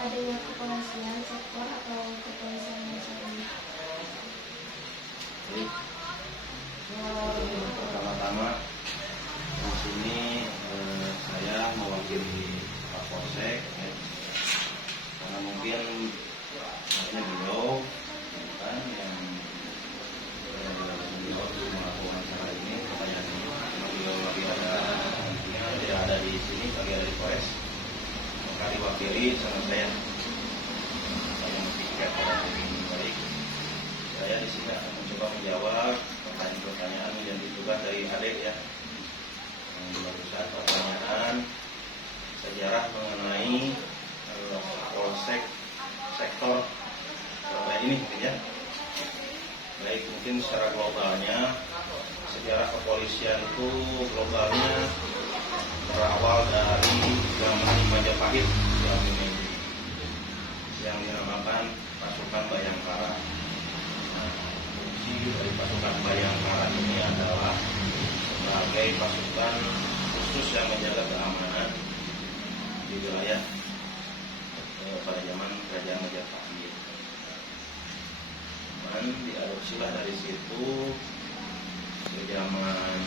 adanya kepolisian sektor atau kepolisian nasional? Baik. Pertama-tama di sini saya mewakili Pak Polsek, ya. Karena mungkin hanya beliau kan yang beliau melakukan acara ini, pertanyaan ini karena beliau lagi tidak ada di sini, lagi ada di Polres, maka diwakili sama saya tiket pada ini. Baik, saya di sini akan mencoba menjawab pertanyaan-pertanyaan yang ditugas dari adik, ya. Yang barusan pertanyaan sejarah mengenai Polsek sektor Surabaya ini, ya. Baik, mungkin secara globalnya sejarah kepolisian itu globalnya berawal dari zaman Majapahit yang dinamakan pasukan Bayangkara. Nah, fungsi dari pasukan Bayangkara ini adalah sebagai pasukan khusus yang menjaga keamanan di wilayah pada zaman kerajaan Majapahit. Dan diadopsilah dari situ ke zaman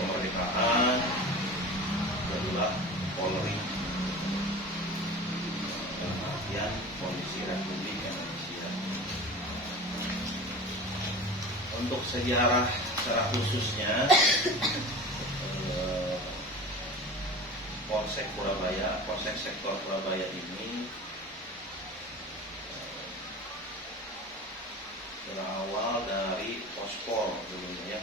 kemerdekaan, jadilah Polri, dalam artian Polisi Republik Indonesia. Untuk sejarah secara khususnya Polsek Surabaya, Polsek sektor Surabaya ini berawal dari Pospol dulunya, ya.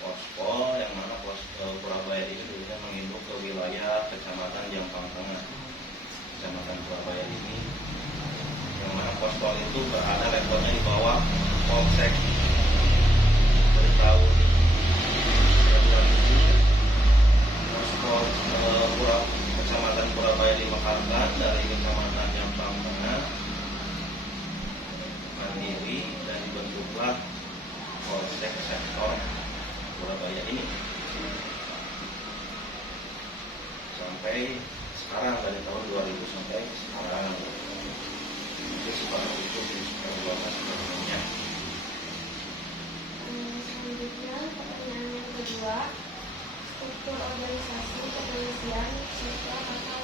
Pospol yang mana Surabaya ini dulunya menginduk ke wilayah Kecamatan Jampang Tengah. Kecamatan Surabaya ini yang mana Pospol itu berada levelnya di bawah Polsek. Dari tahun 2000 Pospol Kecamatan Surabaya dimekarkan dari Kecamatan Jampang Tengah mandiri dan dibentuklah Polsek sektor Surabaya ini sampai sekarang, dari tahun 2000 sampai sekarang. Itu seperti itu sebelumnya. Selanjutnya pertanyaan yang kedua, struktur organisasi kepolisian sektor atau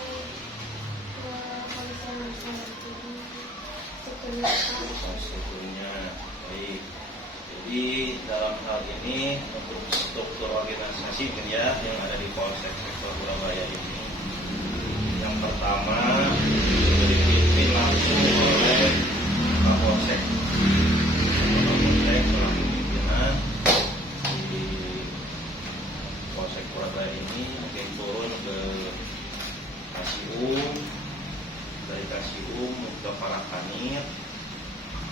kepolisian nasional itu strukturnya apa? Strukturnya baik. Jadi dalam hal ini untuk struktur organisasi kerja yang ada di Polsek sektor Surabaya ini, yang pertama itu dipimpin langsung oleh Kapolsek. Kapolsek selaku pimpinan di Polsek Surabaya ini mungkin turun ke Kasium, dari Kasium ke Parakanit.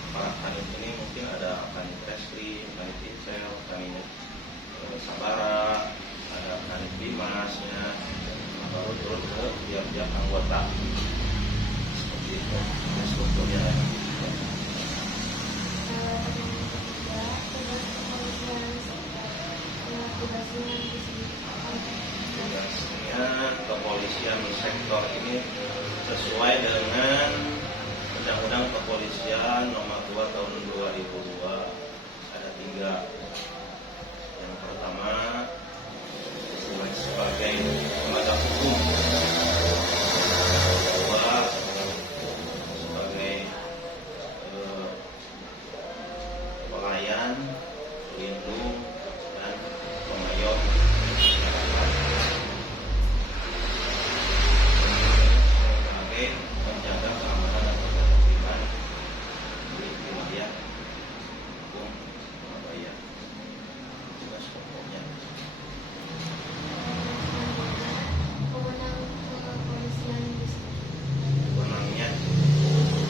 Parakanit ini mungkin ada Kanit Reskrim, Kanit Intel, Kanit Sabara, ada Kanit Bimasnya, baru turun ke tiap-tiap anggota. Seperti itu strukturnya. Tugasnya kepolisian sektor ini sesuai dengan Undang-Undang Kepolisian Nomor 2 Tahun 2002 ada 3. Yang pertama sebagai penegak hukum, kedua sebagai pelayan, pelindung dan pengayom masyarakat, sebagai penjaga keamanan dan ketertiban di wilayah hukum Surabaya. Tugas pokoknya. Wewenangnya,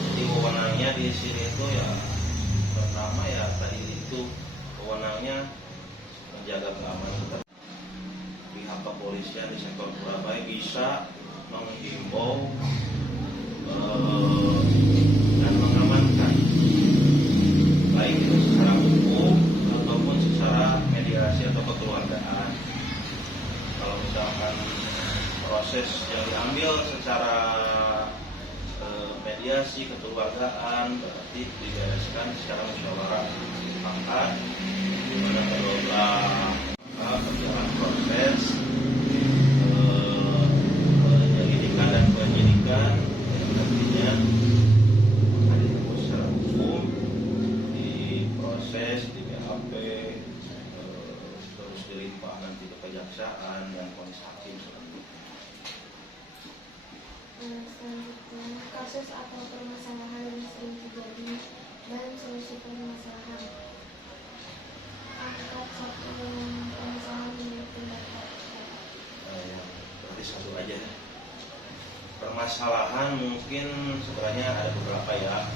jadi wewenangnya di sini itu ya pertama ya tadi itu wewenangnya menjaga keamanan. Pihak kepolisian di sektor Surabaya bisa menghimbau dan mengamankan baik itu secara hukum ataupun secara mediasi atau kekeluargaan. Kalau misalkan proses yang diambil secara mediasi kekeluargaan berarti dibereskan secara musyawarah mufakat, di mana kedua berjalan proses penyelidikan dan penyidikan yang nantinya akan ditempuh secara hukum, diproses di BAP, terus dilimpah nanti ke kejaksaan dan vonis hakim selanjutnya. Selanjutnya, kasus atau permasalahan yang sering terjadi dan solusi permasalahan. Angkat satu permasalahan menurut pendapat. Ya, berarti satu aja. Permasalahan mungkin sebenarnya ada beberapa ya.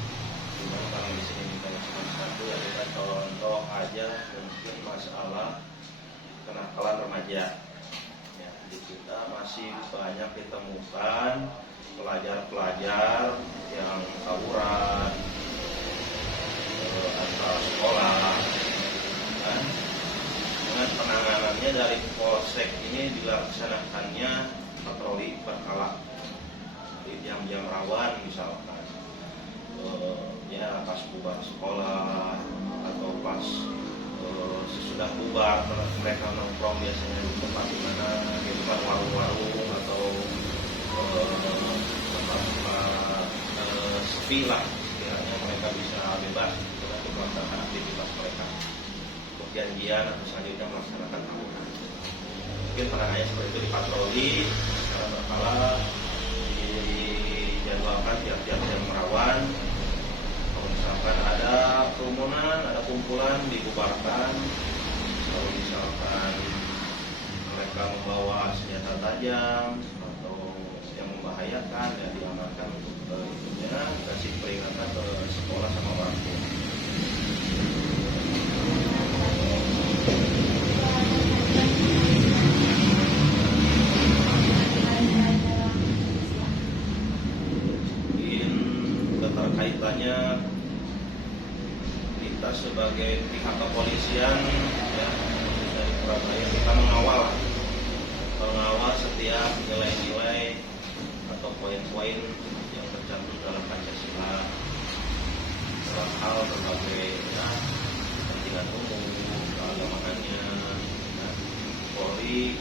Cuman kalau di sini kita cuma satu ya, kita contoh aja mungkin masalah kenakalan remaja. Ya, di kita masih banyak ditemukan pelajar-pelajar yang tawuran antar sekolah, kan? Dengan penanganannya dari Polsek ini dilaksanakannya patroli berkala di jam-jam rawan misalkan ya pas bubar sekolah atau pas sesudah bubar mereka nongkrong biasanya di tempat di mana di depan warung-warung atau tempat-tempat sepi lah, kiranya mereka bisa bebas untuk melaksanakan aktivitas mereka untuk janjian atau selanjutnya melaksanakan tawuran. Mungkin penanganannya seperti itu, dipatroli secara berkala, dijadwalkan tiap-tiap jam rawan. Kalau misalkan ada kerumunan, ada kumpulan, dibubarkan. Kalau misalkan mereka membawa senjata tajam atau yang membahayakan, ya diamankan untuk itunya, kasih peringatan ke sekolah sama orang tua. Mungkin keterkaitannya kita sebagai pihak kepolisian ya dari Surabaya, kita mengawal setiap nilai-nilai atau poin-poin yang tercantum dalam Pancasila, dalam hal berbagai ya, kepentingan umum, keagamaannya, ya. Polri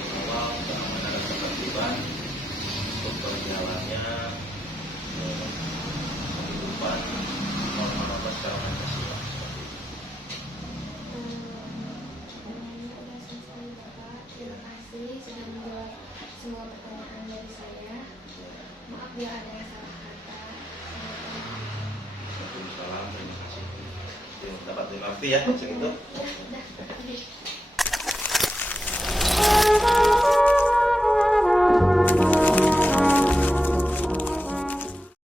mengawal keamanan dan ketertiban untuk berjalannya kehidupan normal secara Pancasila. Pertanyaannya sudah selesai Bapak. Terima kasih sudah menjawab semua pertanyaan dari saya. Maaf bila ada yang salah kata. Waalaikumsalam, terima kasih. Dapat dimengerti ya, macam itu.